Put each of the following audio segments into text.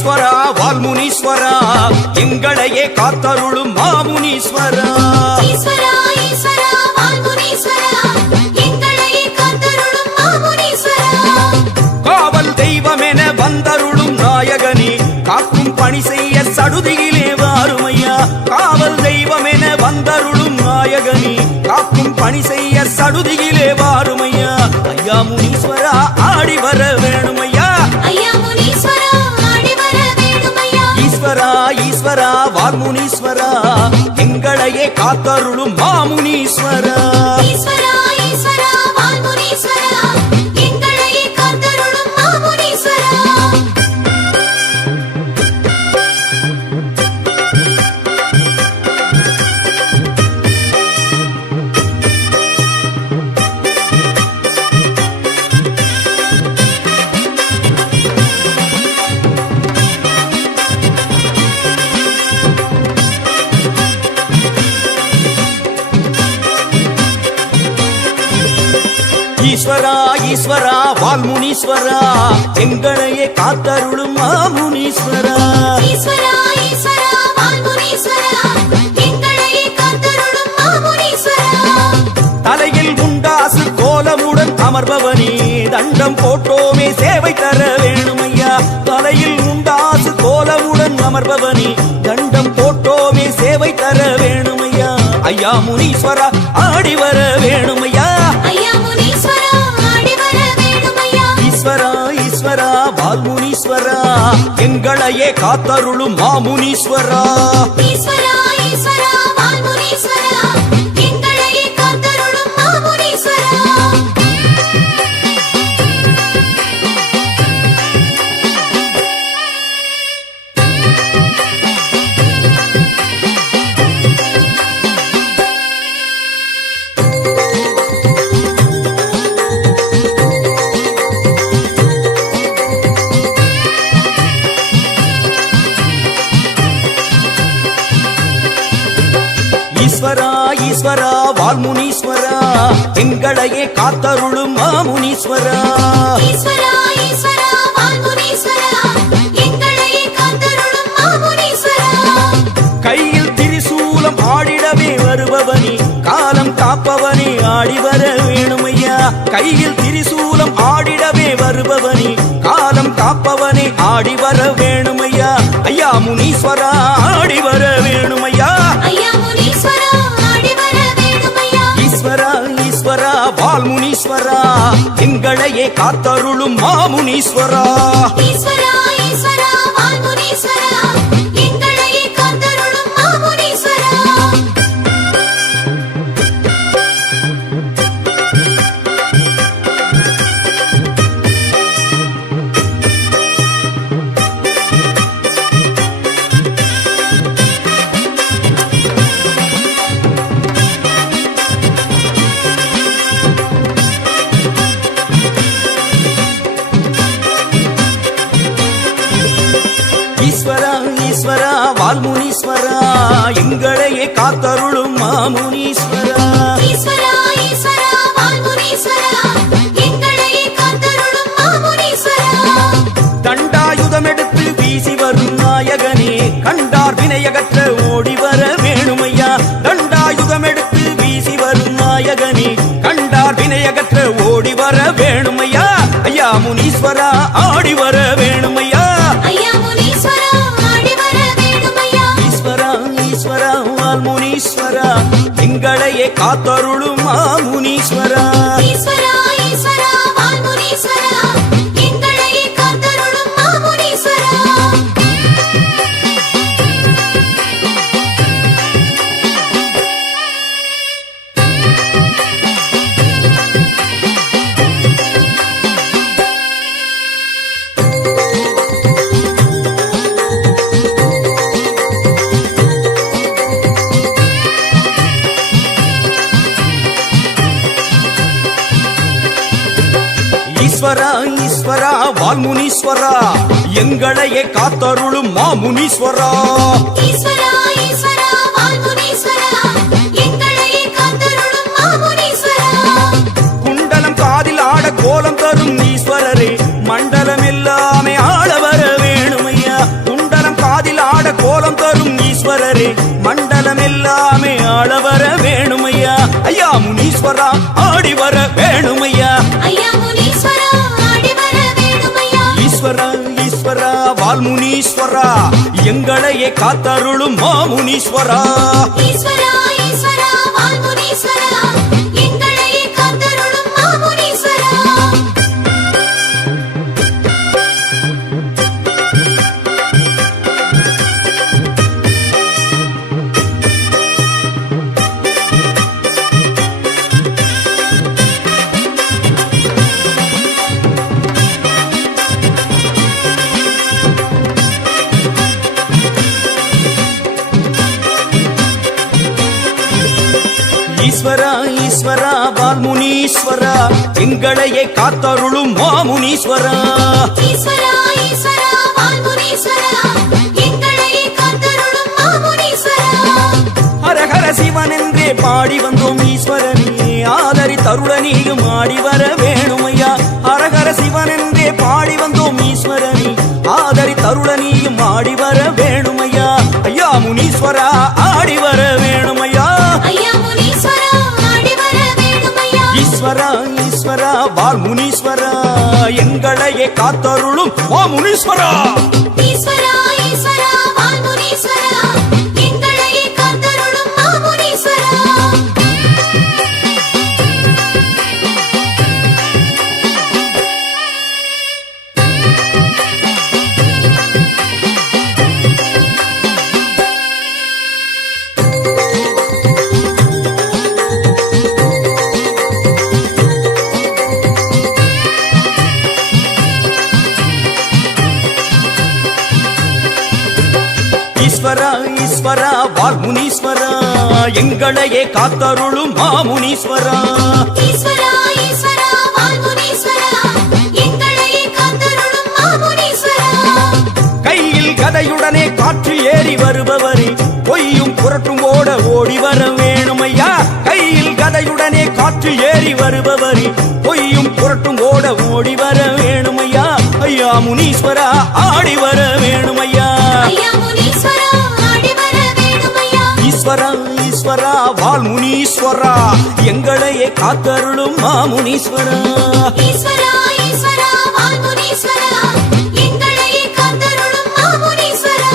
ஈஸ்வரா வால்முனீஸ்வரா எங்களையே காத்தருளும் மாமுனீஸ்வரா. ஈஸ்வரா ஈஸ்வரா வால்முனீஸ்வரா எங்களையே காத்தருளும் மாமுனீஸ்வரா. காவல் தெய்வமென வந்தருளும் நாயகனே காக்கும் பணி செய்ய சடுதியிலே வாருமையா. காவல் தெய்வமென வந்தருளும் நாயகனே காக்கும் பணி செய்ய சடுதியிலே வாருமையா. ஐயா முனீஸ்வரா ஆடி வர வேணுமையா. ஐயா முனீஸ்வரா ஆடி வர வேணுமையா. ஈஸ்வரா ஈஸ்வரா வால்முனீஸ்வரா எங்களையே காத்தருளும் மாமுனீஸ்வரா. ஈஸ்வரா ஈஸ்வரா வால்முனீஸ்வரா எங்களையே காத்தருளும் மாமுனீஸ்வரா. ஈஸ்வரா ஈஸ்வரா வால்முனீஸ்வரா எங்களையே காத்தருளும் மாமுனீஸ்வரா. ஈஸ்வரா ஈஸ்வரா வால்முனீஸ்வரா எங்களையே காத்தருளும் மாமுனீஸ்வரா. தலையில் உண்டாசு கோலமுடன் அமர்பவனே தண்டம் போட்டோமே சேவை தர வேணுமையா. தலையில் உண்டாசு கோலமுடன் அமர்பவனே தண்டம் போட்டோமே சேவை தர வேணுமையா. ஐயா முனீஸ்வரா ஆடி வர வேணுமையா. ஐயா முனீஸ்வரா ஆடி வர வேணுமையா. ஈஸ்வரா ஈஸ்வரா வால்முனீஸ்வரா எங்களையே காத்தருளும் மாமுனீஸ்வரா. ஈஸ்வரா ஈஸ்வரா வால்முனீஸ்வரா எங்களையே காத்தருளும் மாமுனீஸ்வரா. ஈஸ்வரா ஈஸ்வரா வால்முனீஸ்வரா எங்களையே காத்தருளும் மாமுனீஸ்வரா. ஈஸ்வரா ஈஸ்வரா வால்முனீஸ்வரா எங்களையே காத்தருளும் மாமுனீஸ்வரா. கையில் திரிசூலம் ஆடிடவே வருபவனே காலம் காப்பவனே ஆடி வர வேணுமையா. கையில் திரிசூலம் ஆடிடவே வருபவனே காலம் காப்பவனே ஆடி வர வேணுமையா. ஐயா முனீஸ்வரா ஆடி வர வேணுமையா. ஐயா முனீஸ்வரா ஆடி வர வேணுமையா. ஈஸ்வரா ஈஸ்வரா வால்முனீஸ்வரா எங்களையே காத்தருளும் மாமுனீஸ்வரா. ஈஸ்வரா ஈஸ்வரா வால்முனீஸ்வரா எங்களையே காத்தருளும் மாமுனீஸ்வரா. ஈஸ்வரா ஈஸ்வரா வால்முனீஸ்வரா எங்களையே காத்தருளும் மாமுனீஸ்வரா. ஈஸ்வரா ஈஸ்வரா வால்முனீஸ்வரா எங்களையே காத்தருளும் மாமுனீஸ்வரா. தண்டாயுதம் எடுத்து வீசி வரும் நாயகனே கண்டார் வினையகற்ற ஓடி வர வேணுமையா. தண்டாயுதம் எடுத்து வீசி வரும் நாயகனே கண்டார் வினையகற்ற ஓடி வர வேணுமையா. ஐயா முனீஸ்வரா ஆடி வர வேணுமையா. ஐயா முனீஸ்வரா ஆடி வர வேணுமையா. ஈஸ்வரா ஈஸ்வரா வால்முனீஸ்வரா எங்களையே காத்தருளும் மாமுனீஸ்வரா. ஈஸ்வரா ஈஸ்வரா வால்முனீஸ்வரா எங்களையே காத்தருளும் மாமுனீஸ்வரா. ஈஸ்வரா ஈஸ்வரா வால்முனீஸ்வரா எங்களையே காத்தருளும் மாமுனீஸ்வரா. ஈஸ்வரா ஈஸ்வரா வால்முனீஸ்வரா எங்களையே காத்தருளும் மாமுனீஸ்வரா. குண்டலம் காதில் ஆட கோலம் தரும் ஈஸ்வரரே மண்டலம் எல்லாமே ஆள வர வேணுமையா. ஈஸ்வரா ஈஸ்வரா வால்முனீஸ்வரா எங்களையே காத்தருளும் மாமுனீஸ்வரா ஈஸ்வரா ஈஸ்வரா வால்முனீஸ்வரா எங்களையே காத்தருளும் மாமுனீஸ்வரா ஈஸ்வரா ஈஸ்வரா வால்முனீஸ்வரா எங்களையே காத்தருளும் மாமுனீஸ்வரா ஈஸ்வரா ஈஸ்வரா வால்முனீஸ்வரா எங்களையே காத்தருளும் மாமுனீஸ்வரா ஹரஹர சிவன் என்றே பாடி வந்தோம் ஈஸ்வரனே ஆதரி தருளனியும் ஆடி வர வேணுமையா ஹரஹர சிவன் என்றே பாடி வந்தோம் ஈஸ்வரனே ஆதரி தருளனியும் ஆடி வர வேணுமையா ஐயா முனீஸ்வரா ஆடி வர வேணுமையா ஐயா முனீஸ்வரா ஆடி வர வேணுமையா ஈஸ்வரா ஈஸ்வரா வால்முனீஸ்வரா எங்களையே காத்தருளும் மாமுனீஸ்வரா ஈஸ்வரா ஈஸ்வரா வால்முனீஸ்வரா எங்களையே காத்தருளும் மாமுனீஸ்வரா ஈஸ்வரா ஈஸ்வரா வால்முனீஸ்வரா எங்களையே காத்தருளும் மாமுனீஸ்வரா ஈஸ்வரா ஈஸ்வரா வால்முனீஸ்வரா எங்களையே காத்தருளும் மாமுனீஸ்வரா கையில் கதையுடனே காற்று ஏறி வருபவரே பொய்யும் புரட்டும் ஓட ஓடி வர வேணுமையா கையில் கதையுடனே காற்று ஏறி வருபவரே பொய்யும் புரட்டும் ஓட ஓடி வர வேணுமையா ஐயா முனீஸ்வரா ஆடி வர வேணுமையா ஐயா முனீஸ்வரா ஆடி வர வேணுமையா ஈஸ்வரா ஈஸ்வரா வால்முனீஸ்வரா எங்களையே காத்தருளும் மாமுனீஸ்வரா ஈஸ்வரா ஈஸ்வரா வால்முனீஸ்வரா எங்களையே காத்தருளும் மாமுனீஸ்வரா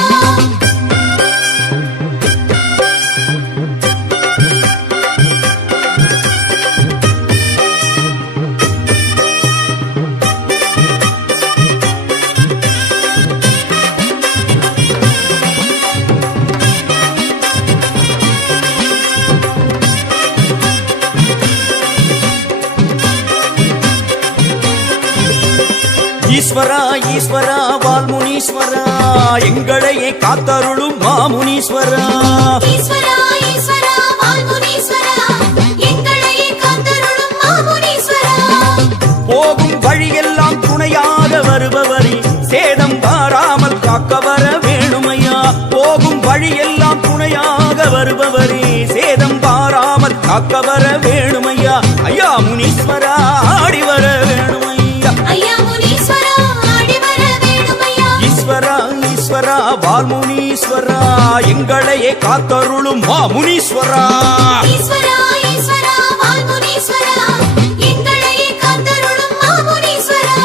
ஈஸ்வரா ஈஸ்வரா வால்முனீஸ்வரா எங்களையே காத்தருளும் மாமுனீஸ்வரா ஈஸ்வரா ஈஸ்வரா வால்முனீஸ்வரா எங்களையே காத்தருளும் மாமுனீஸ்வரா போகும் வழியெல்லாம் துணையாக வருபவரே சேதம் வாராமல் காக்க வர வேணுமையா போகும் வழியெல்லாம் துணையாக வருபவரே சேதம் வாராமல் காக்க வர வேணுமையா ஐயா முனீஸ்வரா ஆடி வர வேணுமையா ஐயா முனீஸ்வரா ஆடி வர வேணுமையா ஈஸ்வரா ஈஸ்வரா வால்முனீஸ்வரா எங்களையே காத்தருளும் மாமுனீஸ்வரா ஈஸ்வரா ஈஸ்வரா வால்முனீஸ்வரா எங்களையே காத்தருளும் மாமுனீஸ்வரா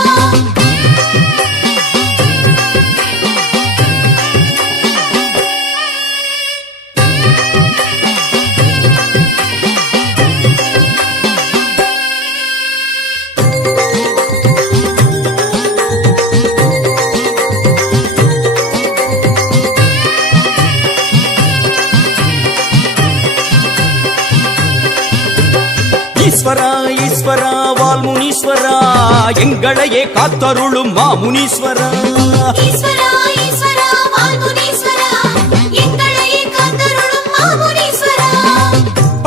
ஈஸ்வரா ஈஸ்வரா வால்முனீஸ்வரா எங்களையே காத்தருளும் மாமுனீஸ்வரா ஈஸ்வரா ஈஸ்வரா வால்முனீஸ்வரா எங்களையே காத்தருளும் மாமுனீஸ்வரா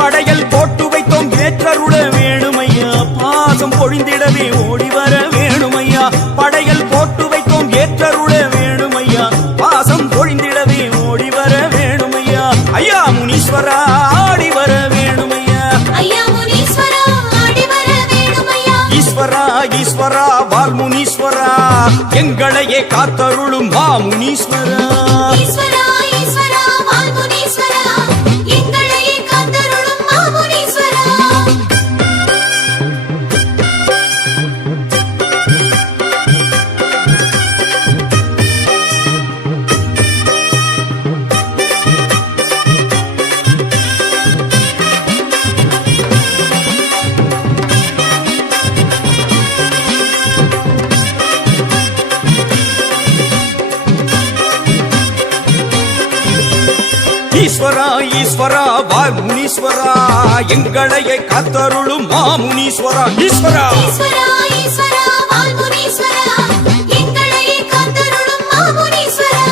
படையல் போட்டு வைத்தோம் ஏற்றருள வேணுமையா பாசம் பொழிந்திடவே ஓடி வர வேணுமையா படையல் போட்டு வைத்தோம் ஏற்றருள வேணுமையா பாசம் பொழிந்திடவே ஓடி வர வேணுமையா ஐயா முனீஸ்வரா ஆடி வர வேணுமையா ஐயா முனீஸ்வரா ஆடி வர வேணுமையா ஈஸ்வரா ஈஸ்வரா வால்முனீஸ்வரா எங்களையே காத்தருளும் மாமுனீஸ்வரா ஈஸ்வரா ஈஸ்வரா வால்முனீஸ்வரா எங்களையே காத்தருளும் மாமுனீஸ்வரா ஈஸ்வரா ஈஸ்வரா வால் முனீஸ்வரா எங்களையே காத்தருளும் மாமுனீஸ்வரா ஈஸ்வரா ஈஸ்வரா ஈஸ்வரா வால்முனீஸ்வரா எங்களையே காத்தருளும் மாமுனீஸ்வரா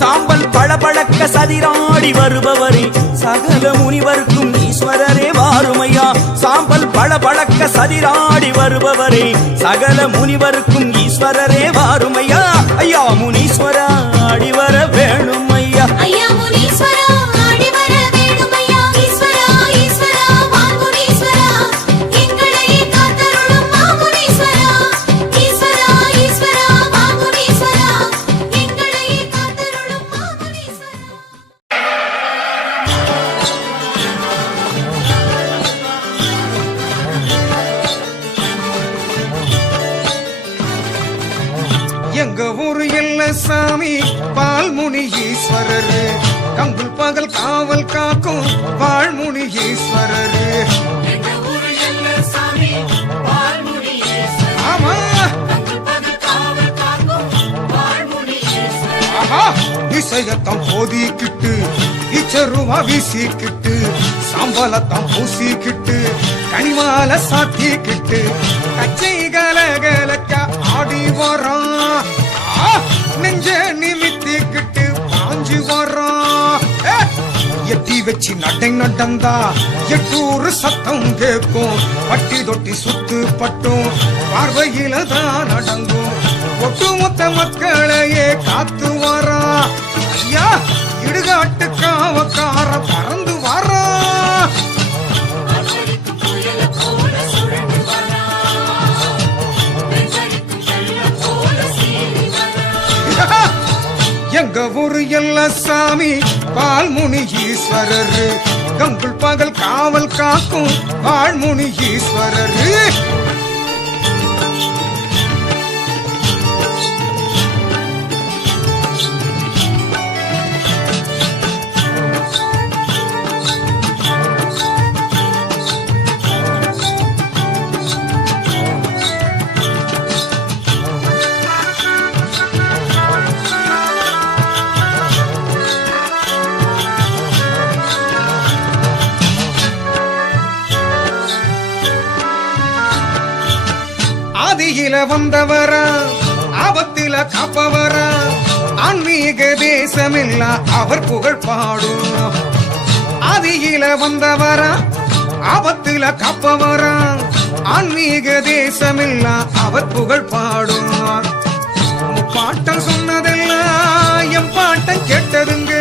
சாம்பல் பளபளக்க சதிராடி வருபவரே சகல முனிவர்க்கும் ஈஸ்வரரே வாருமையா சாம்பல் பளபளக்க சதிராடி வருபவரே சகல முனிவர்க்கும் ஈஸ்வரரே வாருமையா ஐயா முனீஸ்வரா ஆடி வர வேணுமையா ஐயா முனீஸ்வரா ஆடி வர வேணுமையா ஈஸ்வரா ஈஸ்வரா வால்முனீஸ்வரா எங்களையே காத்தருளும் மாமுனீஸ்வரா ஈஸ்வரா ஈஸ்வரா வால்முனீஸ்வரா எங்களையே காத்தருளும் மாமுனீஸ்வரா எங்க ஊரு எல்ல சாமி பால்முனி ஈஸ்வரரு கங்குல் பகல் காவல் காக்கும் வாழ்முனி ஈஸ்வரரு ஆமா ஆஹா இசையத்தான் போதிக்கிட்டு இச்சருவா வீசிக்கிட்டு சாம்பலத்தான் பூசிக்கிட்டு கனிமால சாத்திக்கிட்டு கச்சை கலகலக்க ஆடி வரான் நெஞ்ச நிமித்திக்கிட்டு பாஞ்சு வரான் எட்டி வச்சு நடை நடந்தா எட்டூறு சத்தம் கேட்கும் பட்டி தொட்டி சுத்து பட்டும் பார்வையில தான் நடங்கும் ஒட்டுமொத்த மக்களையே காத்து வரா ஐயா இடுகாட்டு காவக்கார பறந்து வரா எங்க ஊரு எல்ல சாமி பால்முனி ஈஸ்வரரு கங்குல் பகல் காவல் காக்கும் வாழ்முனி ஈஸ்வரரு ஆதியில வந்தவரா ஆபத்தில காப்பவரா ஆன்மீக தேசமில்லா அவர் புகழ் பாடும் ஆதியில வந்தவரா ஆபத்தில காப்பவரா ஆன்மீக தேசமில்லா அவர் புகழ் பாடும் பாட்டம் சொன்னதெல்லாம் என் பாட்டம் கேட்டதுங்க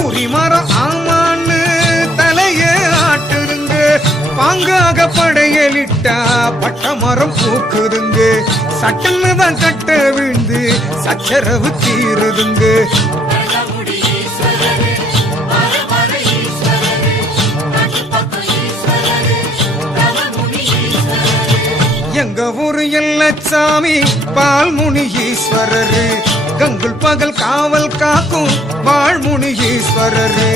ஊரி மரம் ஆமான்னு தலைய ஆட்டுதுங்க பாங்காக படையலிட்டா பட்ட மரம் பூக்குதுங்க சட்டன்னு தான் கட்ட விழுந்து சச்சரவு தீருதுங்க எங்க ஊரு எல்லச்சாமி பால்முனி ஈஸ்வரரு கங்குல் பகல் காவல் காக்கும் வாழ்முனி ஈஸ்வரரு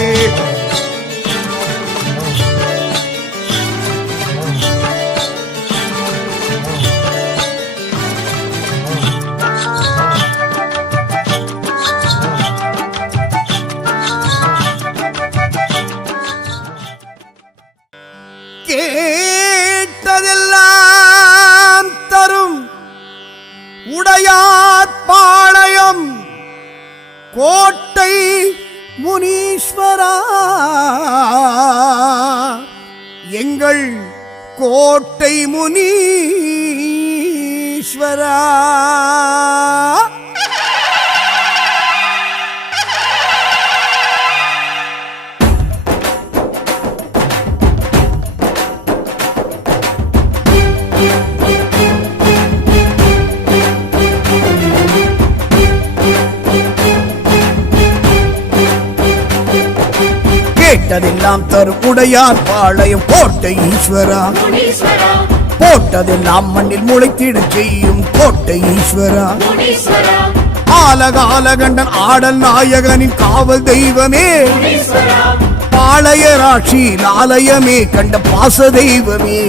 கேட்டதெல்லாம் தரும் உடையார் பாளையம் கோட்டை முனீஸ்வரா எங்கள் கோட்டை முனீஸ்வரா கேட்டதெல்லாம் தரும் உடையார் பாளையம் கோட்டை ஈஸ்வரா போட்டதெல்லாம் மண்ணில் முளைத்திட செய்யும் கோட்டை ஈஸ்வரா ஆலகாலகண்டன் ஆடல் நாயகனின் காவல் தெய்வமே பாளையராட்சி ஆலயமே கண்ட பாச தெய்வமே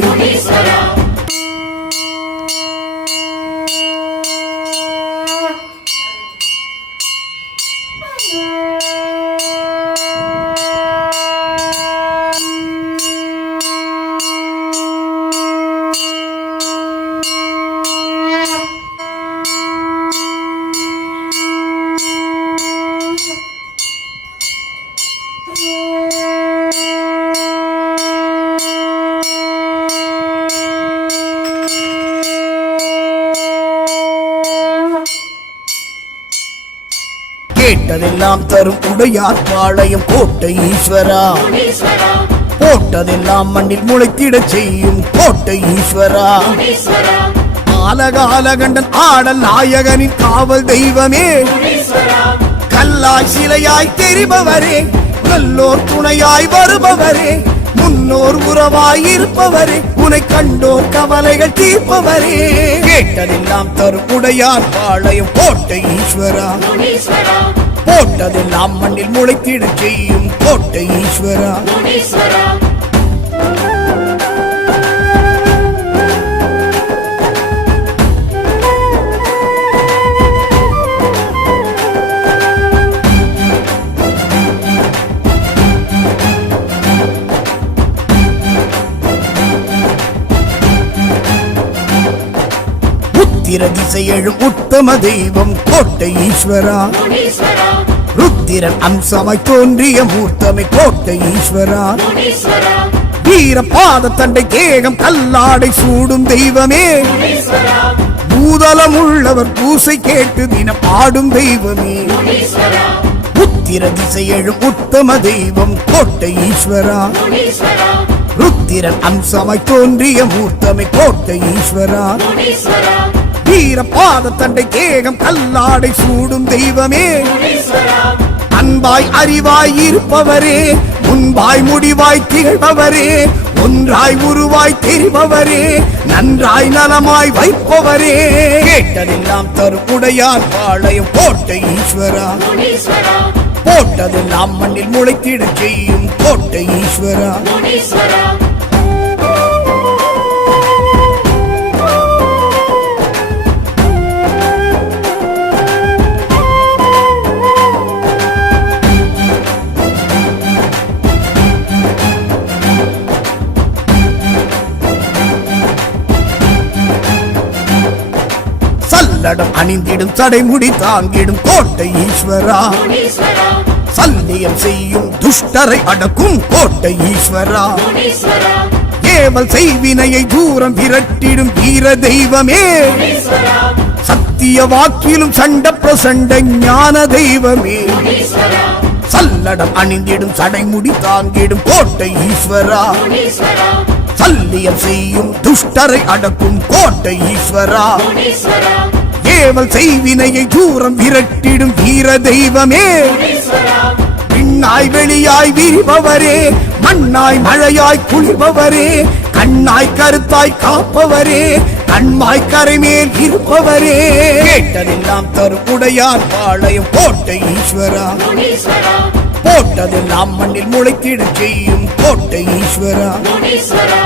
கேட்டதெல்லாம் தரும் உடையார் பாளையம் கோட்டை ஈஸ்வரா முனீஸ்வரா போட்டதெல்லாம் மண்ணில் முளைத்திடச் செய்யும் கோட்டை ஈஸ்வரா முனீஸ்வரா ஆலகாலகண்டன் ஆடல் நாயகனின் காவல் தெய்வமே முனீஸ்வரா கல்லாய் சிலையாய் தெரிபவரே நல்லோர் துணையாய் வருபவரே முன்னோர் உறவாய் இருப்பவரே உனை கண்டோர் கவலைகள் தீர்ப்பவரே கேட்டதெல்லாம் தரும் உடையார் பாளையம் கோட்டை ஈஸ்வரா முனீஸ்வரா போட்டதெல்லாம் மண்ணில் முளைத்திடச் செய்யும் கோட்டை ஈஸ்வரா முனீஸ்வரா ருத்திர திசையெழும் உத்தம தெய்வம் கோட்டை ஈஸ்வரா முனீஸ்வரா ருத்திரன் அம்சமாய் தோன்றிய மூர்த்தமை கோட்டை ஈஸ்வரா முனீஸ்வரா வீர பாத தண்டை தேகம் கல்லாடை சூடும் தெய்வமே முனீஸ்வரா பூதலம் உள்ளவர் பூசை கேட்டு தினம் ஆடும் தெய்வமே முனீஸ்வரா உத்திர திசையெழும் உத்தம தெய்வம் கோட்டை ஈஸ்வரா முனீஸ்வரா ருத்திரன் அம்சமாய் தோன்றிய மூர்த்தமை கோட்டை ஈஸ்வரா முனீஸ்வரா வீர பாத தண்டை தேகம் கல்லாடை சூடும் தெய்வமே முனீஸ்வரா அன்பாய் அறிவாய் இருப்பவரே முன்பாய் முடிவாய் திகழ்பவரே ஒன்றாய் உருவாய் தெரிபவரே நன்றாய் நலமாய் வைப்பவரே கேட்டதெல்லாம் தரும் உடையார் பாளையம் கோட்டை ஈஸ்வரா முனீஸ்வரா போட்டதெல்லாம் மண்ணில் முளைத்திடச் செய்யும் கோட்டை ஈஸ்வரா முனீஸ்வரா சல்லடம் அணிந்திடும் தடைமுடி தாங்கிடும் கோட்டை ஈஸ்வரா முனீஸ்வரா சல்லியம் செய்யும் துஷ்டரை அடக்கும் கோட்டை ஈஸ்வரா முனீஸ்வரா ஏவல் செய்வினையை தூரம் விரட்டிடும் வீர தெய்வமே முனீஸ்வரா சத்திய வாக்கிலும் சண்ட பிரசண்ட ஞான தெய்வமே முனீஸ்வரா சல்லடம் அணிந்திடும் சடைமுடி தாங்கிடும் கோட்டை ஈஸ்வரா முனீஸ்வரா சல்லியம் செய்யும் துஷ்டரை அடக்கும் கோட்டை ஈஸ்வரா முனீஸ்வரா ஏவல் செய்வினையை தூரம் விரட்டிடும் வீர தெய்வமே முனீஸ்வரா விண்ணாய் வெளியாய் விரிபவரே மண்ணாய் மழையாய் குளிர்பவரே கண்ணாய் கருத்தாய் காப்பவரே கண்மாய் கரைமேல் இருப்பவரே கேட்டதெல்லாம் தரும் உடையார் பாளையம் கோட்டை ஈஸ்வரா முனீஸ்வரா போட்டதெல்லாம் மண்ணில் முளைத்திடச் செய்யும் கோட்டை ஈஸ்வரா முனீஸ்வரா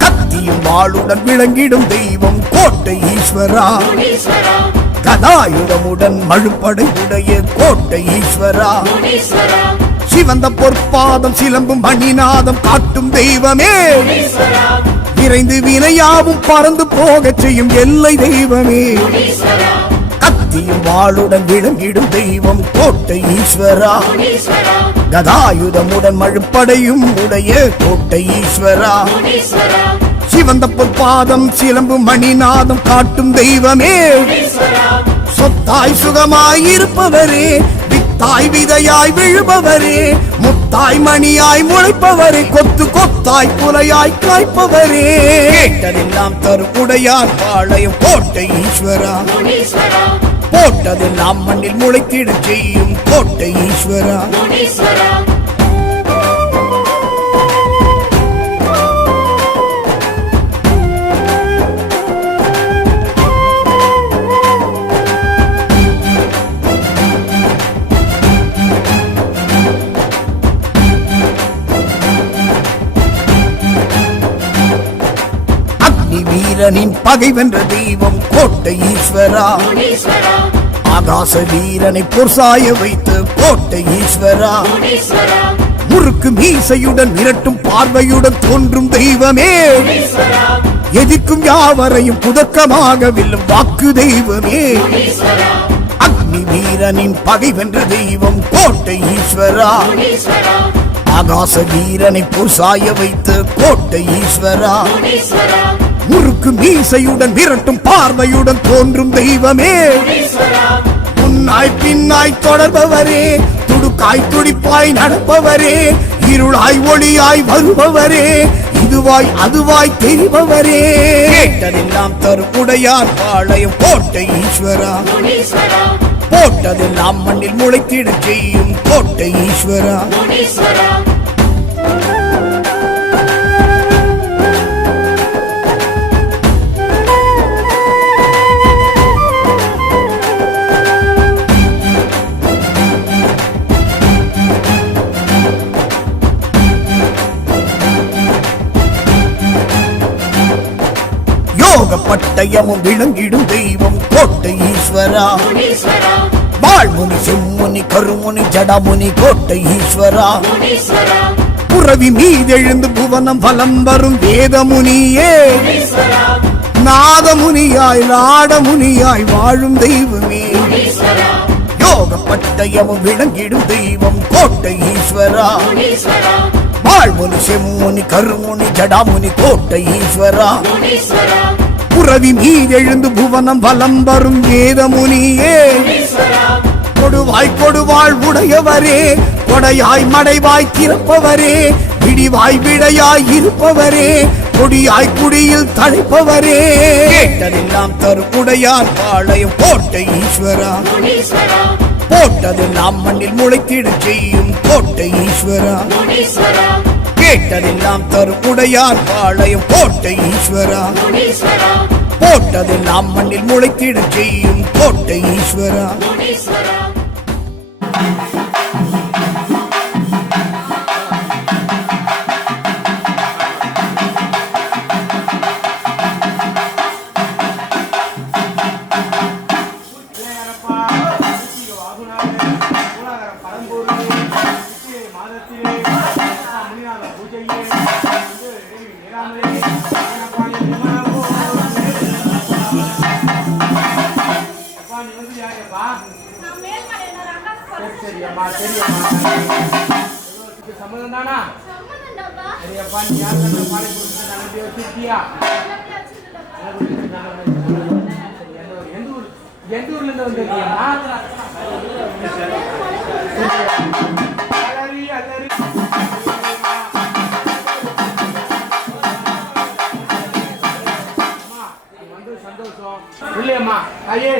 கத்தியும் வாளுடன் விளங்கிடும் தெய்வம் கோட்டை ஈஸ்வரா முனீஸ்வரா கதாயுதமுடன் மழுப்படை உடைய கோட்டை ஈஸ்வரா முனீஸ்வரா சிவந்த பொற்பாதம் சிலம்பும் மணிநாதம் காட்டும் தெய்வமே முனீஸ்வரா விரைந்து வினையாவும் பறந்து போகச் செய்யும் எல்லை தெய்வமே முனீஸ்வரா கத்தியும் வாளுடன் விளங்கிடும் தெய்வம் கோட்டை ஈஸ்வரா முனீஸ்வரா கதாயுதமுடன் மழுப்படையும் உடைய கோட்டை ஈஸ்வரா முனீஸ்வரா சிவந்த பொற்பாதம் சிலம்பு மணிநாதம் காட்டும் தெய்வமே முனீஸ்வரா சொத்தாய் சுகமாய் இருப்பவரே வித்தாய் விதையாய் விழுபவரே முத்தாய் மணியாய் முளைப்பவரே கொத்து கொத்தாய் புலையாய் காய்ப்பவரே கேட்டதெல்லாம் தரும் உடையார் பாளையம் கோட்டை ஈஸ்வரா முனீஸ்வரா போட்டதெல்லாம் மண்ணில் முளைத்திடச் செய்யும் கோட்டை ஈஸ்வரா முனீஸ்வரா அக்னி வீரனின் பகை வென்ற தெய்வம் கோட்டை ஈஸ்வரா முனீஸ்வரா ஆகாச வீரனை பொற்சாய வைத்து கோட்டை ஈஸ்வரா முனீஸ்வரா முறுக்கு மீசையுடன் மிரட்டும் பார்வையுடன் தோன்றும் தெய்வமே முனீஸ்வரா எதிர்க்கும் யாவரையும் புதக்கமாக வெல்லும் வாக்கு தெய்வமே அக்னி வீரனின் பகை வென்ற தெய்வம் கோட்டை ஈஸ்வரா ஆகாச வீரனை புசாய வைத்து கோட்டை ஈஸ்வரா முறுக்கு மீசையுடன் விரட்டும் பார்வையுடன் தோன்றும் தெய்வமே முன்னாய் பின்னாய் தொடர்பவரே துடுக்காய் துடிப்பாய் நடப்பவரே இருளாய் ஒளியாய் வருபவரே இதுவாய் அதுவாய் தெரிபவரே கேட்டதெல்லாம் தருமுடையார் பாளையம் கோட்டை ஈஸ்வரா போட்டதெல்லாம் மண்ணில் முளைத்திட செய்யும் கோட்டை ஈஸ்வரா பட்டயமும் விளங்கிடும் தெய்வம் கோட்டை ஈஸ்வரா வாழ்முனி செம்முனி கருமுனி ஜடமுனி கோட்டை ஈஸ்வரா புறவி மீதெழுந்து புவனம் பலம் வரும் வேதமுனியே நாதமுனியாய் நாடமுனியாய் வாழும் தெய்வமே யோக பட்டயமும் விளங்கிடும் தெய்வம் கோட்டை ஈஸ்வரா வாழ்முனி செம்முனி கருமுனி ஜடாமுனி கோட்டை ஈஸ்வரா புறவி மீதெழுந்து புவனம் பலம் வரும் வேதமுனியே கொடுவாய் கொடுவாள் உடையவரே கொடையாய் மடைவாய் திறப்பவரே விடிவாய் விடையாய் இருப்பவரே கொடியாய் குடியில் தழைப்பவரே கேட்டதெல்லாம் தருமுடையார் பாளையம் கோட்டை ஈஸ்வரா போட்டதெல்லாம் மண்ணில் முளைத்திட செய்யும் கோட்டை ஈஸ்வரா கேட்டதெல்லாம் தருமுடையார் பாளையம் கோட்டை ஈஸ்வரா போட்டதெல்லாம் மண்ணில் முளைத்திட செய்யும் கோட்டை ஈஸ்வரா எந்த ஊர்ல இருந்து வந்திருக்கீங்க? சந்தோஷம் இல்லையம்மா ஐயே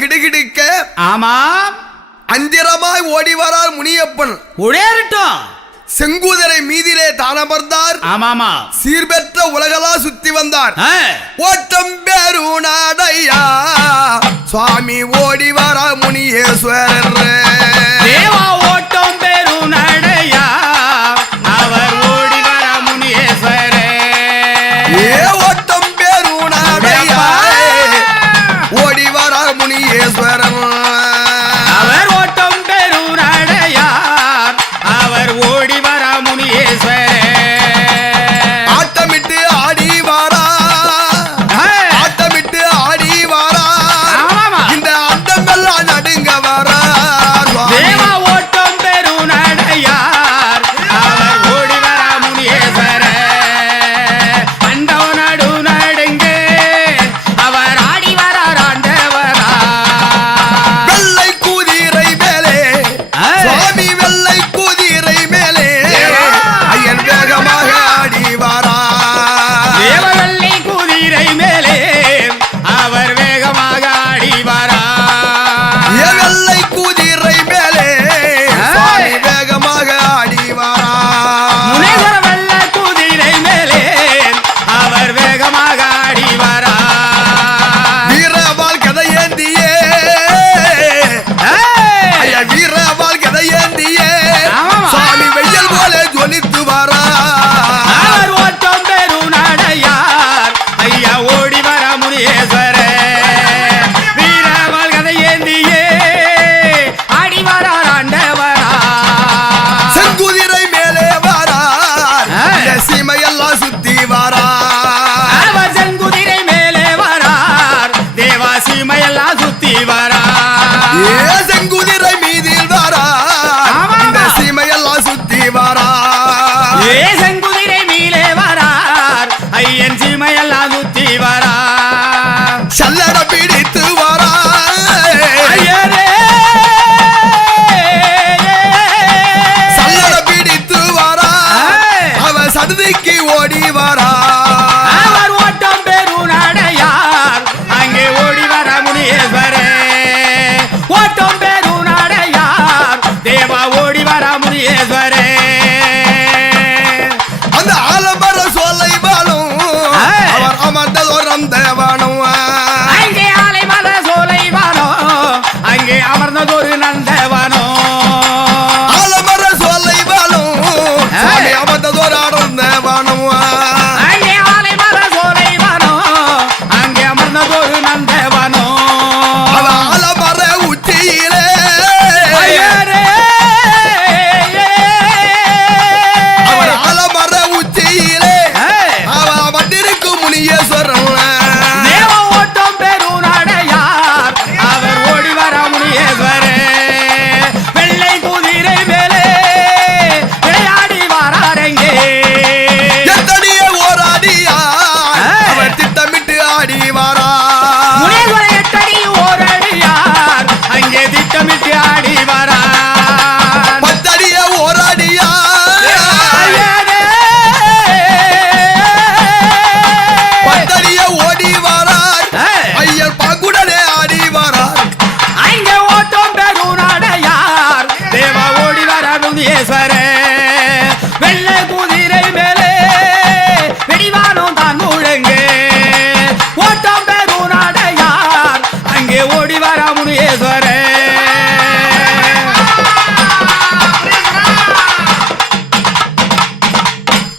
கிடுகிடுக்க ஆமா அந்திரமாய் ஓடி வரார் முனியப்பன் உடையறட்டும் செங்குதிரை மீதிலே தானமர்ந்தார் ஆமாமா சீர்பெற்ற உலகளா சுத்தி வந்தார் ஓட்டம் பெருநாடையா சுவாமி ஓடி வர முனியேஸ்வரர் தேவா ஓட்டம் பெருநாடையா அவர் ஓடி வர முனியேஸ்வரர் ஓட்டம் பெருநாடையா ஓடி வர முனியேஸ்வரன் அவர் ஓட்டம் பெருநாடையார் அவர் ஓடி வர முனியேஸ்வரர் ஆட்டமிட்டு ஆடி வாரா ஆட்டமிட்டு ஆடி வாரா இந்த அண்டமெல்லாம் நடுங்க வாரா சுத்தி வரா செங்குதிரை மீதில் வரா இந்த சீமையெல்லாம் சுத்தி வரா செங்குதிரை மீளே வரார் ஐயன் சீமையெல்லாம் சுத்தி வரா சல்லட பிடித்து வரா சல்லட பிடித்து வரா அவ சடுதிக்கு ஓடி வரா அவர் ஓட்டம் பெரும் நடையார் அங்கே ஓடி வர முனியேஸ்வரே ஓட்டம் பெரும் நடையார் தேவா ஓடி வர முனியேஸ்வரே அந்த ஆலமர சோலை வாழும் அவர் அமர்ந்ததோரம் தேவானும் அங்கே ஆலை மல சோலைவானோ அங்கே அமர்ந்ததொரு நந்தவானோ ஆலமர சோலை வாழும் சுவாமி அமர்ந்ததோராடும் தேவானும் அங்கே ஆலை மல சோலைவானோ அங்கே அமர்ந்ததொரு நந்தவானோ அவ ஆலமர உச்சியிலே அவர் ஆலமர உச்சியிலே அவ வந்திருக்கும் முனியேஸ்வரன் தேவ ஓட்டம் பெரும் நடையார் அவர் ஓடி வர முனியேஸ்வரே வெள்ளை குதிரை மேலே விளையாடி வராரெங்கே எத்தடிய ஓராடியா அவர் திட்டமிட்டு ஆடி வாரா முனியேஸ்வரை எட்டடி ஓரடியார் அங்கே திட்டமிட்டு ஆடி வரார் பத்தடிய ஓராடியா பத்தடிய ஓடி வாரார் ஐயர் பாங்குடனே ஆடி வாரார் அங்கே ஓட்டம் பெரும் நடையார் தேவா ஓடி வர முனியேஸ்வரே வெள்ளை குதிரை மேலே வெடிவானம் தான் முழங்கே ஓட்டம் பெரும் நடையார் அங்கே ஓடி வர முனியேஸ்வரே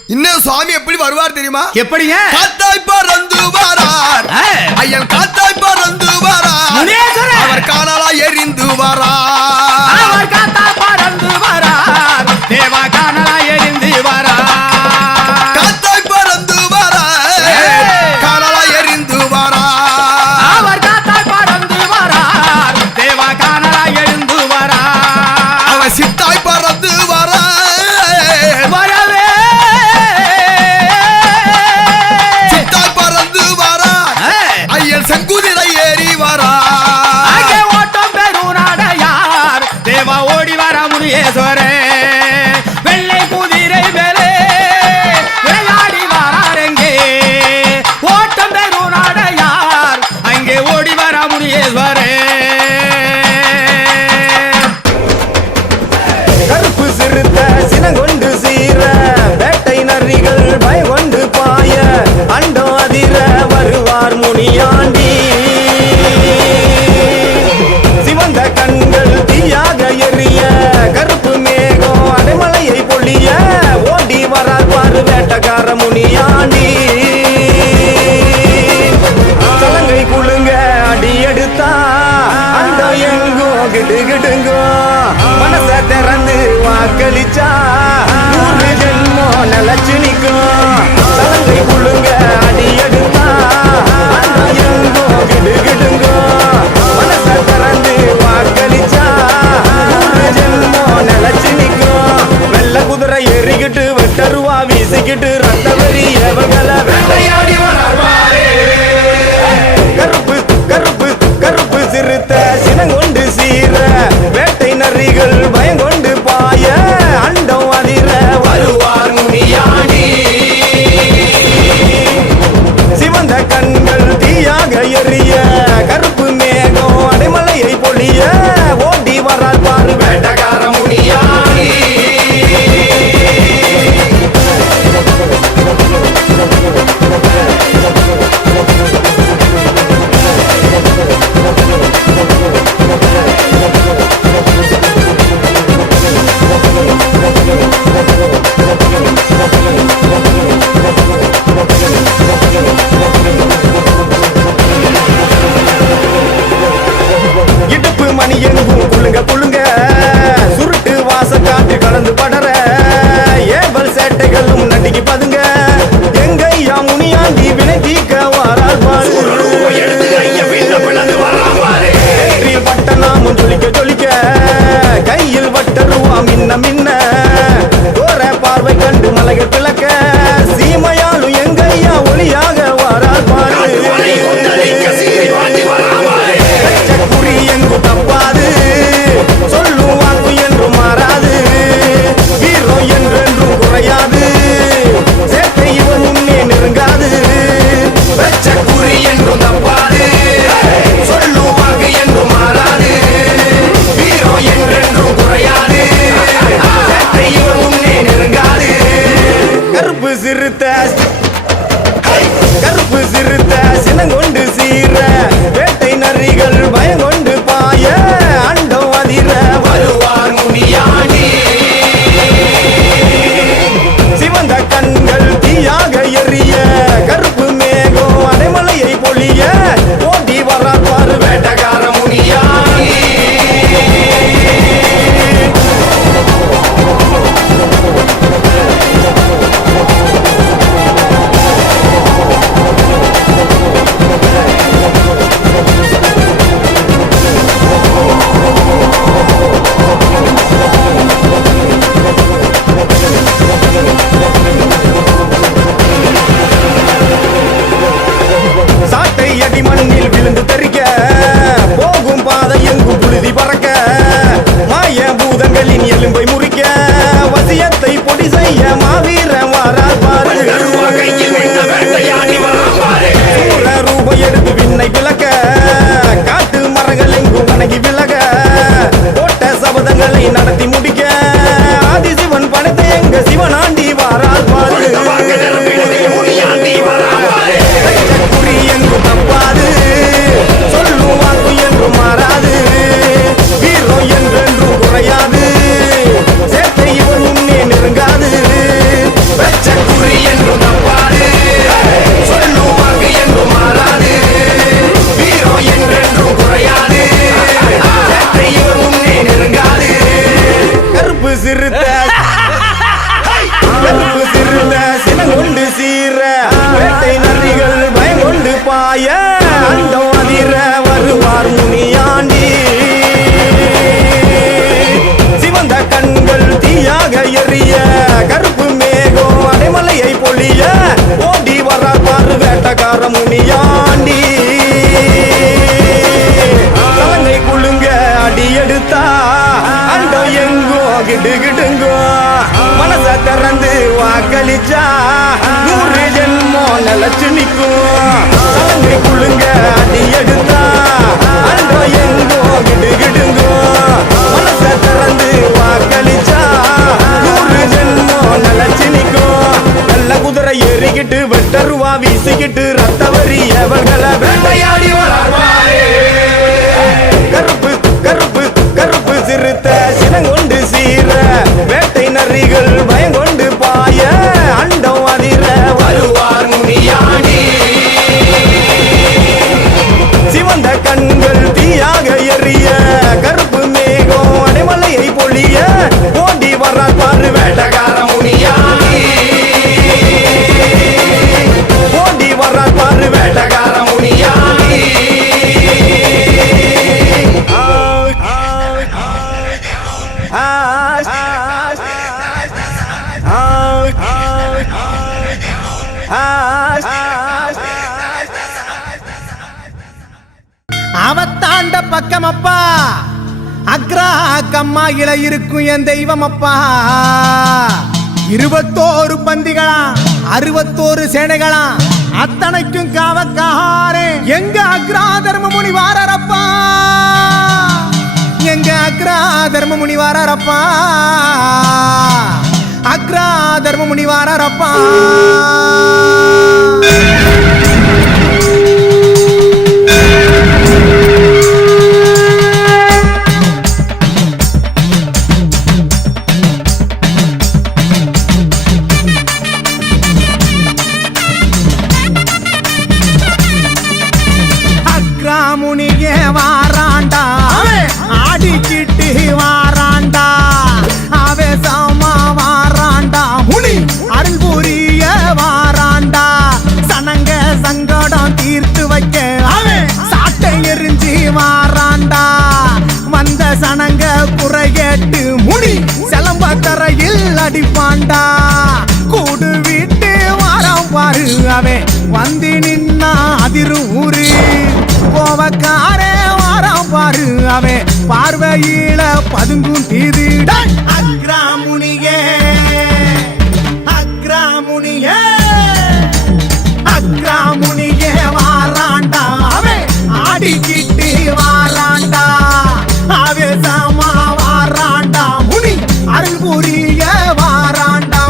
இன்னும் சுவாமி எப்படி வருவார் தெரியுமா எப்படிங்க காத்தாய் பறந்து வாரார் ஐயன் காத்தாய் பறந்து வாரார் முனியேஸ்வரே! அவர் காணலா எரிந்து வாரார் அவர் காத்தா பறந்து வரார் தேவா காணலா எரிந்து வரார் காத்தாய் பறந்து வாரார் காணலா எரிந்து வாரார் அவர் காத்தா பறந்து வரார் தேவா காணலா எழுந்து வரார் அவர் சித்தாய் பறந்து வாரார் வரவே சித்தாய் பறந்து வாரார் ஐயன் செங்குதிரை ஏறி வாரார் அங்கே ஓட்டம் பெரும் நடையார் தேவா ஓடி வர முனியேஸ்வரே வெள்ளை குதிரை மேலே விளையாடி வராரெங்கே ஓட்டம் பெரும் நடையார் அங்கே ஓடி வர முனியேஸ்வரே கருப்பு சிறுத்த சினங்கொண்டு சீர வேட்டை நரிகள் பயங்கொண்டு பாய அண்டம் அதிர வருவார் முனியாண்டி சிவந்த கண்கள் தீயாக எரிய கருப்பு மேகம் அடைமலையை பொழிய ஓடி வரார் பாரு வேட்டக்கார முனியாண்டி சலங்கை குழுங்க அடி எடுத்தா அந்த எங்கோ கிடுகிடுங்கோ மனச திறந்து வாக்களிச்சா 100 ஜென்மம் நிலச்சு நிற்கும் சலங்கை குழுங்க அடி எடுத்தா அந்த எங்கோ கிடுகிடுங்கோ மனச திறந்து வாக்களிச்சா 100 ஜென்மம் நிலச்சு நிற்கும் வெள்ள குதிரை எறிகிட்டு வெட்டருவா வீசிக்கிட்டு ரத்த வெறி எவர்களை வேட்டையாடி வளர்வாரே கருப்பு கருப்பு கருப்பு சிறுத்த சினங்கொண்டு சீர வேட்டை நரிகள் பயங்கொண்டு பாய அண்டம் அவத்தாண்ட பக்கமப்பா அக்ரா கம்மாயில இருக்கும் என் தெய்வம் அப்பா 21 பந்திகளா 61 சேனைகளா அத்தனைக்கும் காவக்காரே எங்க அக்ரா தர்ம முனி வாரப்பா எங்க அக்ரா தர்ம முனி வாரப்பா அக்ரா தர்ம முனி வாரப்பா முனியே வாராண்டா ஆடிக்கிட்டு வாராண்டா ஆவேசமா வாராண்டா முனி அருள் புரிய வாராண்டா சனங்க சங்கடம் தீர்த்து வைக்க சாட்டை எரிஞ்சி வாராண்டா வந்த சனங்க குறையேட்டு முனி செலம்ப தரையில் அடிப்பாண்டா கூடு விட்டு வாரம் பாரு அவே வந்து நின்னா அதிரு ஊரு கோவக்காரே வாரம் பாரு அவே பார்வையில பதுங்கும் தீது அக்ரா முனியே அக்ரா முனியே அக்ரா முனியே வாராண்டா அவே ஆடிக்கிட்டு வாராண்டா ஆவேசமா வாராண்டா முனி அருள் புரிய வாராண்டா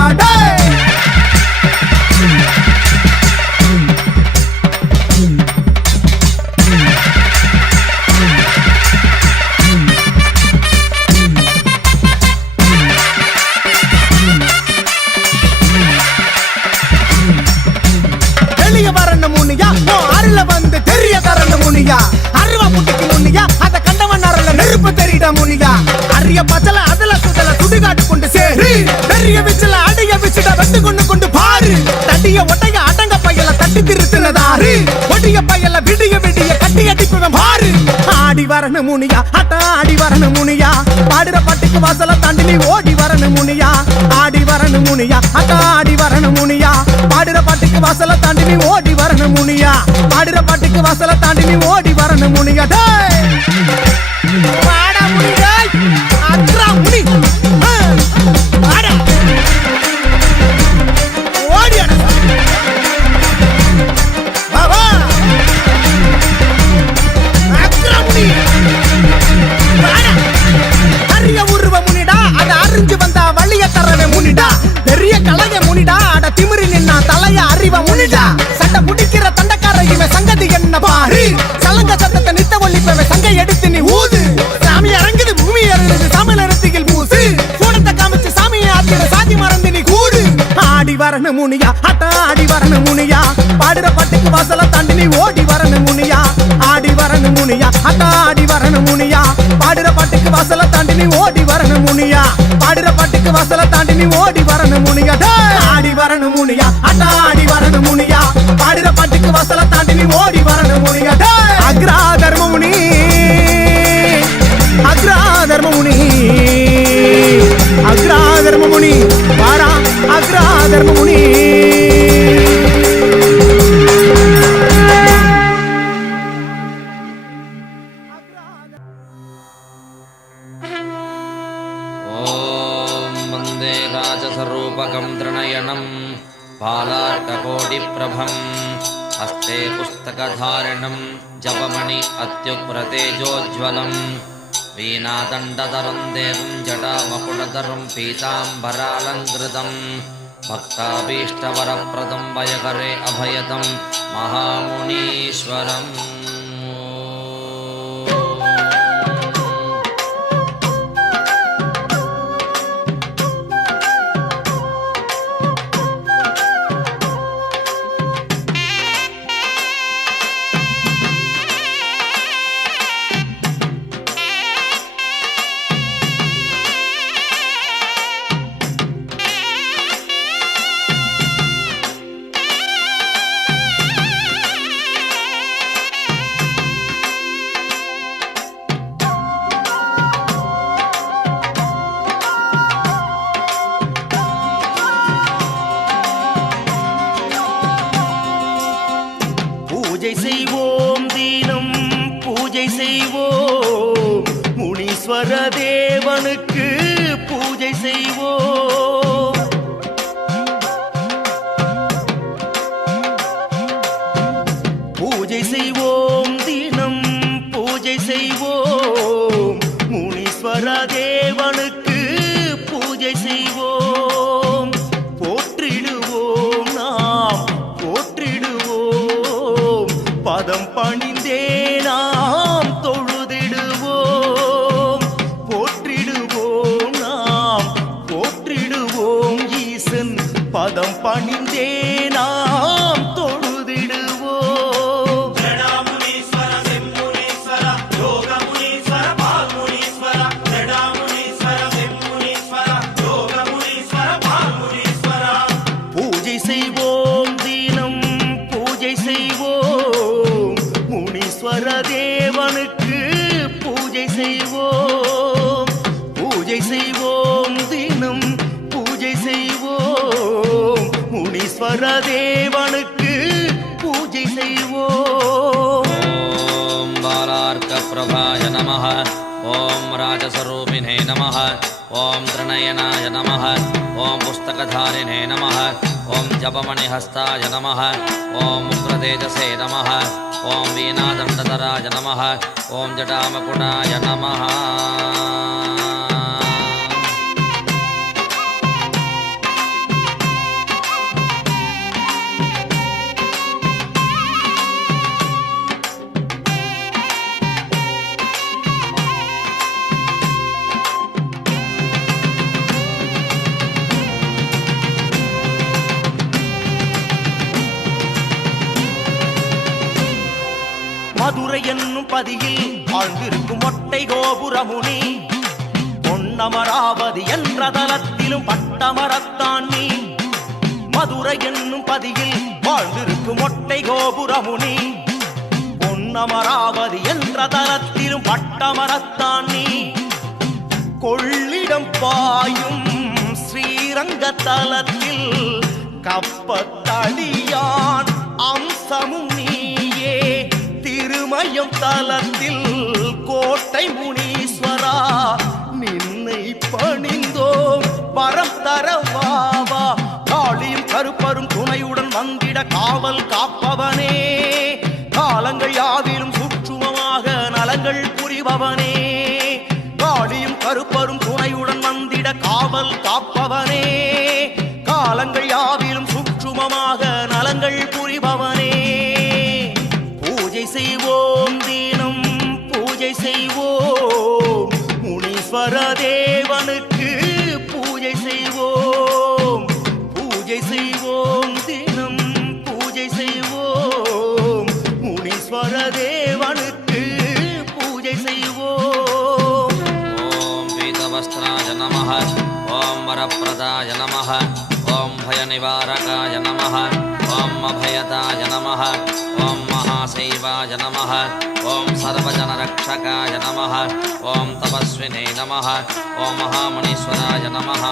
வந்து தெரிய தரல முனியா அருவா முட்டிக்கு முனியா அத கண்டவன் அருள நெருப்பு தெரியுட முனியா அரிய பச்சல அதல சுதல சுடுகாட்டு கொண்டு சேரு பெரிய விச்சல அடிய விச்சிட வெட்டு கொண்டு பாரு தடிய ஒட்டைய அடங்க பையல தட்டி திருத்துனதாரு ஒடிய பையல விடிய கட்டி அடிப்பவன் பாரு ஆடி வரணும் முனியா அட்ட ஆடி வரணும் முனியா பாடுற பட்டிக்கு வாசல தாண்டி நீ ஓடி வரணும் முனியா ஆடி வரணும் முனியா அட்ட ஆடி வரணும் முனியா பாடுற பட்டிக்கு வாசல தாண்டி நீ ஓடி வரணும் முனியா பாடுற பாட்டுக்கு வாசல தாண்டி நீ ஓடி வரணும் முனியா வாடா முனியா அக்ரா முனி வாடா ஓடி வா வா அக்ரா முனி வாடா அரிய உருவ முனிடா அத அறிஞ்சு வந்தா வழிய தரவே முனிடா பெரிய கலைய முனிடா அட திமிரி நின்னா தலைய அறிவ முனிடா சண்டை புடிக்கிற தண்டக்கார இவன் சங்கதி என்ன பாரு சலங்க சத்தத்தை நித்த ஒழிப்பவன் சங்கை எடுத்து நீ ஊது சாமி இறங்குது பூமி இறங்குது தமிழ் இடத்தில் பூசு கூடத்தை காமிச்சு சாமியை ஆத்திர சாதி மறந்து நீ கூடு ஆடி வரணும் முனியா அட்ட ஆடி வரணும் முனியா பாடுற பட்டுக்கு வாசல தாண்டி நீ ஓடி வரணும் முனியா ஆடி வரணும் முனியா அட்ட ஆடி வரணும் முனியா பாடுற பட்டுக்கு வாசல தாண்டி நீ ஓடி வரணும் முனியா பாடுற பட்டுக்கு வாசல தாண்டி நீ ஓடி வரணும் முனியா ஆடி வரணும் முனியா அட்ட ஆடி வரணும் முனியா பாடுற பட்டுக்கு வாசல தாண்டி நீ ஓடி வரணும் முனியா அக்ரா தர்ம முனி அக்ரா தர்ம முனி அக்ரா தர்ம முனி வாரா அக்ரா தர்ம முனி वन्दे राजसरूपकं त्रिनयनं बालार्ककोटिप्रभं हस्ते पुस्तकधारिणं जपमणि अत्युग्रतेजोज्ज्वलं वीणादण्डधरं देवं जटामकुटधरं पीताम्बरालङ्कृतं भक्ताभीष्टवरप्रदं वयकरे अभयदं महामुनीश्वरम् முனீஸ்வர தேவனுக்கு பூஜை செய்வோம். பூஜை செய்வோம், தினம் பூஜை செய்வோம். முனீஸ்வர தேவனுக்கு பூஜை செய்வோம். போற்றிடுவோம், நாம் போற்றிடுவோம். பதம் பணிந்தே நாம் தொழுதிடுவோம். போற்றிடுவோம், நாம் போற்றிடுவோம். ஈசன் பதம் பணிந்தே நாம் தொழுதிடுவோம். பூஜை செய்வோம், தினம் பூஜை செய்வோம். முனீஸ்வர தேவனுக்கு பூஜை செய்வோம். பூஜை செய்வோம், தினம் பூஜை செய்வோம். முனீஸ்வர தேவனுக்கு பூஜை செய்வோம். ஓம் பாலார்க்க பிரபாய நமः. ஓம் ராஜஸ்வரூபிணே நமः. ஓம் त्रिनयनाय नमः. ஓம் पुस्तकधारिणे नमः. ஓம் जपमणिहस्ताय नमः. ஓம் उग्रतेजसे नमः. ஓம் वीणादण्डधराय नमः. ஓம் जटामकुटाय नमः. மதுரை என்னும் பதியில் வாழ்ந்திருக்கும் மொட்டை கோபுரமுனி. பொன்னமராவதி என்ற தலத்திலும் பட்டமரத்தான் நீ. மதுரை என்னும் பதியில் வாழ்ந்திருக்கும் மொட்டை கோபுரமுனி. பொன்னமராவதி என்ற தலத்திலும் பட்டமரத்தான் நீ. கொள்ளிடம் பாயும் ஸ்ரீரங்க தலத்தில் கப்பத்தடியான் அம்சமும் நீயே. திருமயம் தலத்தில் கோட்டை முனீஸ்வரா நின்னை பணிந்தோம். வரம் தரவாவா காளியும் கருப்பரும் துணையுடன் வந்திட காவல் காப்பவனே. காலங்கள் யாவிலும் சூட்சுமமாக நலங்கள் புரிபவனே. காளியும் கருப்பரும் துணையுடன் வந்திட காவல் காப்பவனே. காலங்கள் யாவிலும் சூட்சுமமாக நலங்கள் புரிபவனே. பூஜை செய்வோம், தினம் பூஜை செய்வோம். முனீஸ்வர தேவனுக்கு பூஜை செய்வோம். பூஜை செய்வோம், தினம் பூஜை செய்வோம். முனீஸ்வர தேவனுக்கு பூஜை செய்வோம். ஓம் பீதவஸ்திராய நமः. ஓம் வரப்பிரதாய நமः. ஓம் भयनिवारकाय नमः. ஓம் अभयदाय नमः. ஓம் महासेवाय नमः. ஓம் सर्वजनरक्षकाय नमः. ஓம் तपस्विने नमः. ஓம் महामुनीश्वराय नमः.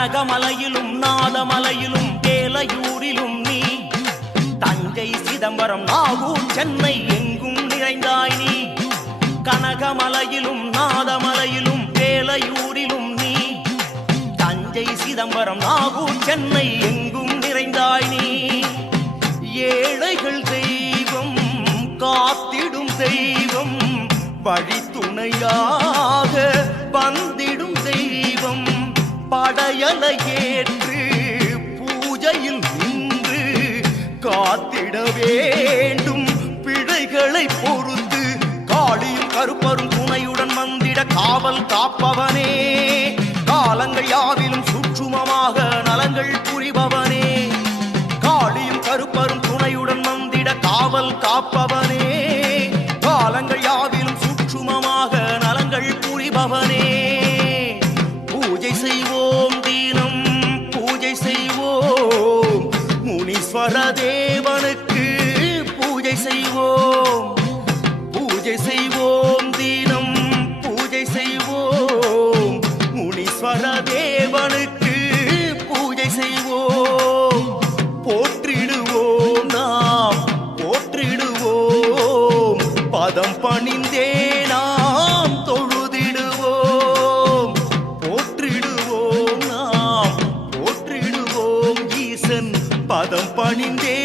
கனகமலையிலும் நாதமலையிலும் வேலையூரிலும் நீ. தஞ்சை சிதம்பரம் நாகூர் சென்னை எங்கும் நிறைந்தாய் நீ. கனகமலையிலும் நாதமலையிலும் வேலையூரிலும் நீ. தஞ்சை சிதம்பரம் நாகூர் சென்னை எங்கும் நிறைந்தாய் நீ. ஏழைகள் தெய்வம், காத்திடும் தெய்வம், வழித்துணையாக வந்திடும் தெய்வம். படையலை ஏற்று பூஜையில் நின்று காத்திட வேண்டும். பிழைகளை பொறுத்து காளியும் கருப்பரும் துணையுடன் வந்திட காவல் காப்பவனே. காலங்கள் யாவிலும் சூட்சுமமாக நலங்கள் புரிபவனே. காளியும் கருப்பரும் துணையுடன் வந்திட காவல் காப்பவனே. காலங்கள் யாவிலும் சூட்சுமமாக நலங்கள் புரிபவனே. பூஜை செய்வோம், தினம் பூஜை முனீஸ்வர தேவனுக்கு பூஜை செய்வோம், பூஜை செய்வோம், தினம் பூஜை செய்வோம். முனீஸ்வர தேவனுக்கு பூஜை செய்வோம், போற்றிடுவோம், நாம் போற்றிடுவோம். பதம் பணிந்தே நாம் தொழுதிடுவோம், போற்றிடுவோம், நாம் போற்றிடுவோம். ஈசன் பதம் பணிந்தே